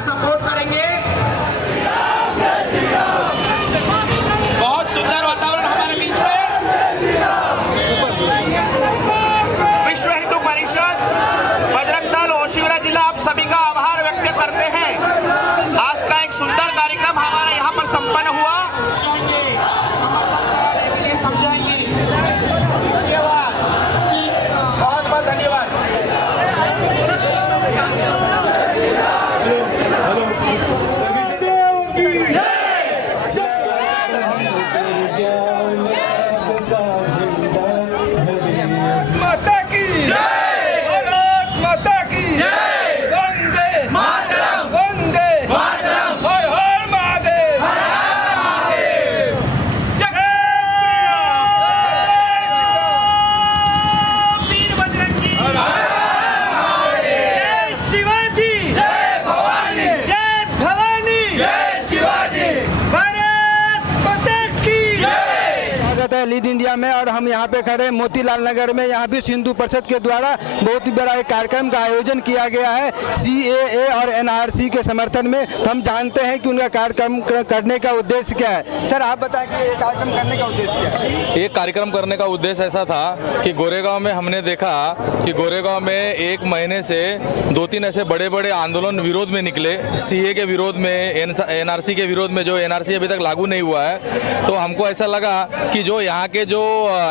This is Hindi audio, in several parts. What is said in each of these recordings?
सपोर्ट करेंगे। बहुत सुंदर वातावरण हमारे बीच में। विश्व हिंदू परिषद, बजरंग दल, ओशिवरा जिला, आप सभी का आभार व्यक्त करते हैं। आज का एक सुंदर कार्यक्रम हमारा यहाँ पर संपन्न हुआ। समझाएंगे। धन्यवाद, बहुत बहुत धन्यवाद। माता की जय, भारत माता की जय, वंदे मातरम, वंदे मातरम, हर हर महादेव, हर हर महादेव, जय वीर बजरंगी, हर हर महादेव, जय शिवाजी, जय भवानी, जय भवानी, जय शिवाजी, भारत माता की जय। स्वागत है लीड इंडिया में और हम यहाँ पे खड़े मोतीलाल नगर में। यहाँ भी हिंदू परिषद के द्वारा बहुत ही बड़ा एक कार्यक्रम का आयोजन किया गया है CAA और NRC के समर्थन में। तो हम जानते हैं कि उनका कार्यक्रम करने का उद्देश्य क्या है। सर आप बताएं कि ये कार्यक्रम करने का उद्देश्य क्या है। ये कार्यक्रम करने का उद्देश्य ऐसा था कि गोरेगांव में हमने देखा कि गोरेगांव में एक महीने से 2-3 ऐसे बड़े बड़े आंदोलन विरोध में निकले। CAA के विरोध में, NRC के विरोध में, जो NRC अभी तक लागू नहीं हुआ है। तो हमको ऐसा लगा कि जो यहाँ के जो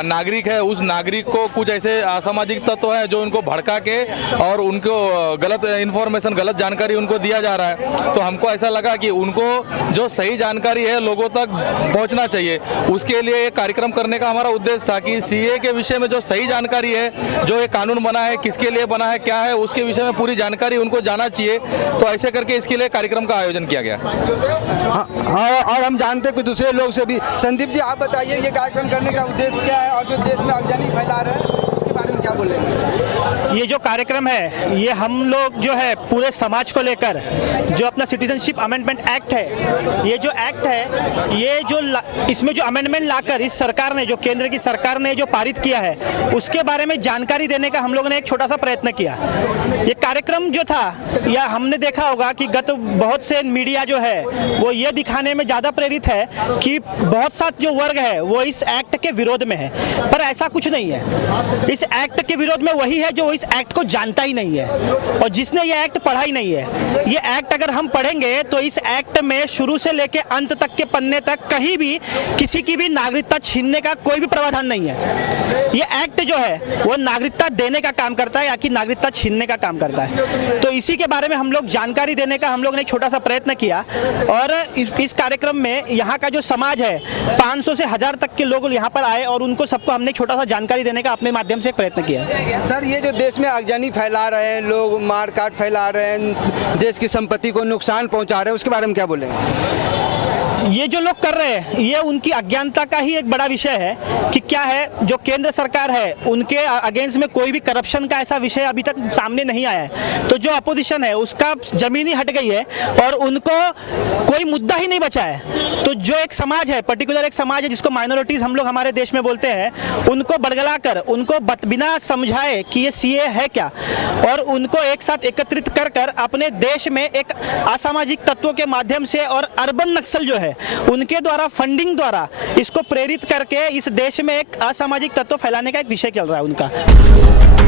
नागरिक है, उस नागरिक को कुछ ऐसे असामाजिक तत्व है जो उनको भड़का के और उनको गलत इन्फॉर्मेशन, गलत जानकारी उनको दिया जा रहा है। तो हमको ऐसा लगा कि उनको जो सही जानकारी है लोगों तक पहुंचना चाहिए। उसके लिए एक कार्यक्रम करने का हमारा उद्देश्य था कि CAA के विषय में जो सही जानकारी है, जो ये कानून बना है, किसके लिए बना है, क्या है, उसके विषय में पूरी जानकारी उनको जाना चाहिए। तो ऐसे करके इसके लिए कार्यक्रम का आयोजन किया गया। और हम जानते हैं कि दूसरे लोग से भी। संदीप जी आप बताइए ये कार्यक्रम करने का उद्देश्य क्या है और जो देश में अगजनी फैला रहे हैं उसके बारे में क्या बोलेंगे। ये जो कार्यक्रम है, ये हम लोग जो है पूरे समाज को लेकर जो अपना सिटीजनशिप अमेंडमेंट एक्ट है, ये जो एक्ट है, ये जो इसमें जो अमेंडमेंट लाकर इस सरकार ने, जो केंद्र की सरकार ने जो पारित किया है, उसके बारे में जानकारी देने का हम लोगों ने एक छोटा सा प्रयत्न किया। ये कार्यक्रम जो था, या हमने देखा होगा कि गत बहुत से मीडिया जो है वो ये दिखाने में ज़्यादा प्रेरित है कि बहुत सा जो वर्ग है वो इस एक्ट के विरोध में है, पर ऐसा कुछ नहीं है। इस एक्ट के विरोध में वही है जो इस एक्ट को जानता ही नहीं है और जिसने ये एक्ट पढ़ा ही नहीं है। ये एक्ट अगर हम पढ़ेंगे तो इस एक्ट में शुरू से लेके अंत तक के पन्ने तक कहीं भी किसी की भी नागरिकता छीनने का कोई भी प्रावधान नहीं है। ये एक्ट जो है वो नागरिकता देने का काम करता है, या कि नागरिकता छीनने का काम करता है। तो इसी के बारे में हम लोग जानकारी देने का हम लोग ने एक छोटा सा प्रयत्न किया। और इस कार्यक्रम में यहाँ का जो समाज है, 500 से 1000 तक के लोग यहाँ पर आए और उनको सबको हमने छोटा सा जानकारी देने का अपने माध्यम से एक प्रयत्न किया। सर ये जो देश में अगजनी फैला रहे हैं लोग, मार काट फैला रहे हैं, देश की संपत्ति को नुकसान पहुंचा रहे हैं, उसके बारे में क्या बोलेंगे। ये जो लोग कर रहे हैं ये उनकी अज्ञानता का ही एक बड़ा विषय है कि क्या है, जो केंद्र सरकार है उनके अगेंस्ट में कोई भी करप्शन का ऐसा विषय अभी तक सामने नहीं आया है। तो जो अपोजिशन है उसका जमीन ही हट गई है और उनको कोई मुद्दा ही नहीं बचा है। तो जो एक समाज है, पर्टिकुलर एक समाज है जिसको माइनॉरिटीज हम लोग हमारे देश में बोलते हैं, उनको बड़गला कर, उनको बिना समझाए कि ये CAA है क्या, और उनको एक साथ एकत्रित कर कर अपने देश में एक असामाजिक तत्वों के माध्यम से और अर्बन नक्सल जो है उनके द्वारा फंडिंग द्वारा इसको प्रेरित करके इस देश में एक असामाजिक तत्व फैलाने का एक विषय चल रहा है उनका।